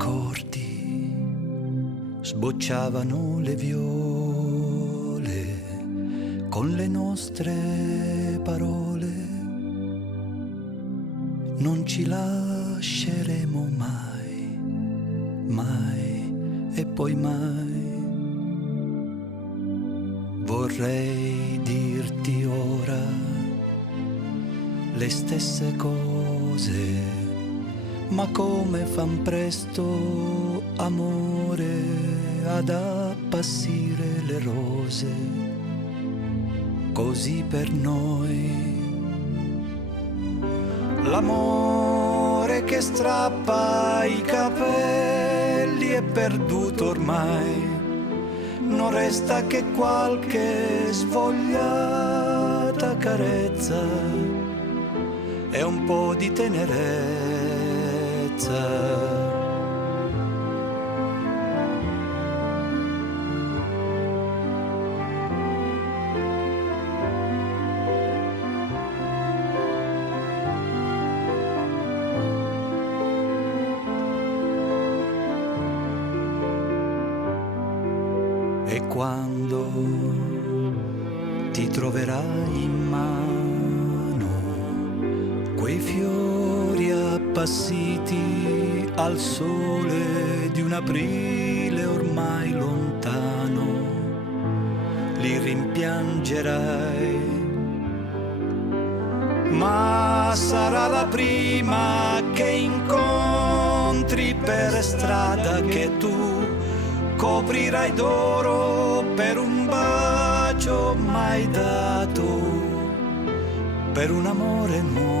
accordi, sbocciavano le viole con le nostre parole. Non ci lasceremo mai, mai e poi mai. Vorrei dirti ora le stesse cose, ma come fan presto, amore, ad appassire le rose, così per noi. L'amore che strappa i capelli è perduto ormai, non resta che qualche svogliata carezza e un po' di tenerezza. E quando ti troverai in mano quei fiori appassiti al sole di un aprile ormai lontano, li rimpiangerai, ma sarà la prima che incontri per strada che tu coprirai d'oro per un bacio mai dato, per un amore nuovo.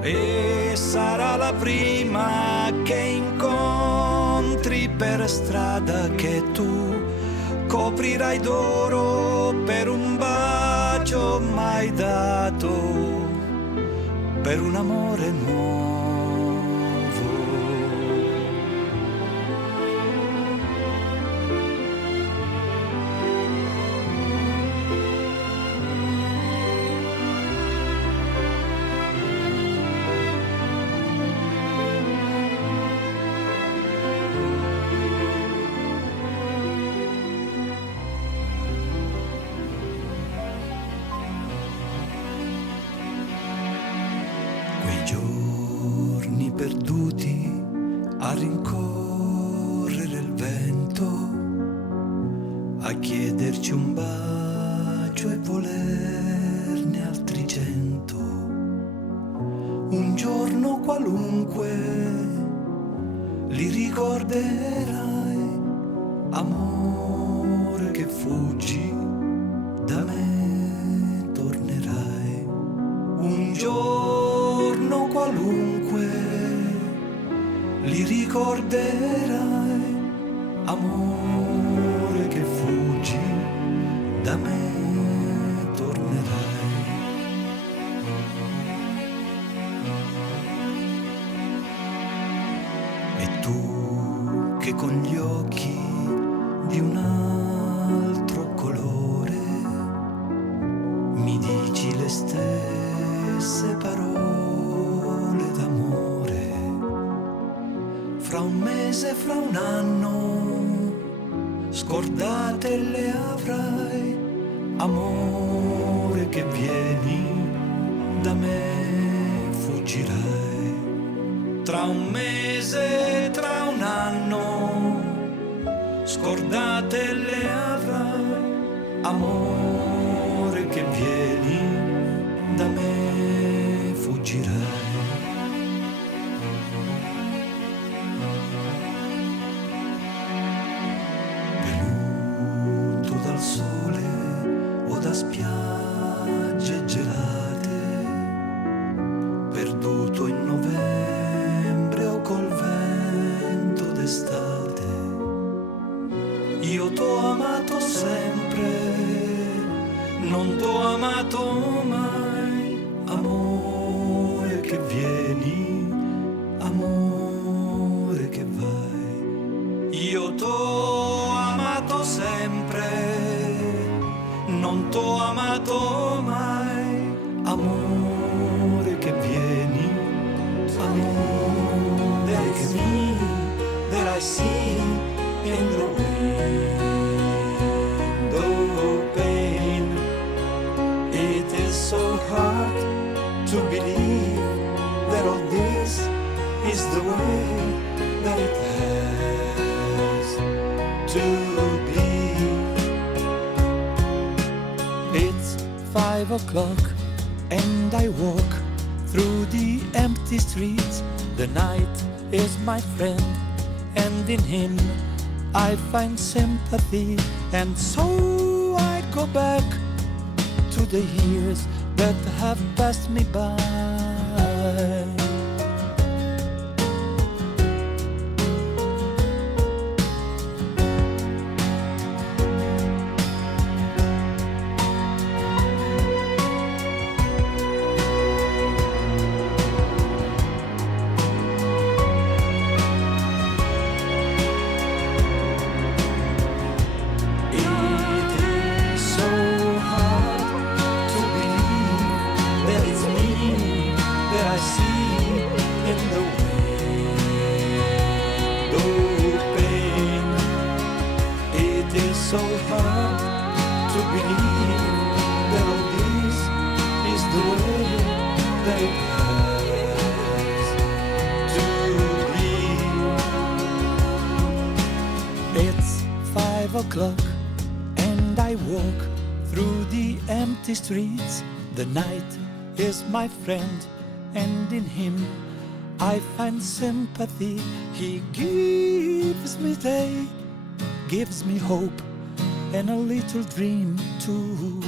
E sarà la prima che incontri per strada che tu coprirai d'oro per un bacio mai dato, per un amore nuovo. Quei giorni perduti a rincorrere il vento, a chiederci un bacio e volerne altri 100. Un giorno qualunque li ricorderai, amore che fuggi da me tornerai. Un giorno qualunque li ricorderai, amore che fuggi da me tornerai. E tu che con gli occhi di un altro colore mi dici le stesse parole d'amore, fra un mese, fra un anno, scordate le avrai, amore che vieni da me fuggirai. Tra un mese, tra un anno, scordate le avrai, amore che vieni da me fuggirai. Venuto dal sole o da spiagge gelate, perduto in novembre o col vento d'estate, io t'ho amato sempre, non t'ho amato mai, vieni, amore che vai. Io t'ho amato sempre, non t'ho amato mai. Amore che vieni, amore che mi, that I see in the window pane. It is so hard to believe that all this is the way that it has to be. It's 5 o'clock and I walk through the empty streets. The night is my friend, and in him I find sympathy. And so I go back to the years that have passed me by. So hard to believe that all this is the way that it has to be. It's 5 o'clock and I walk through the empty streets. The night is my friend, and in him I find sympathy. He gives me day, gives me hope, and a little dream too.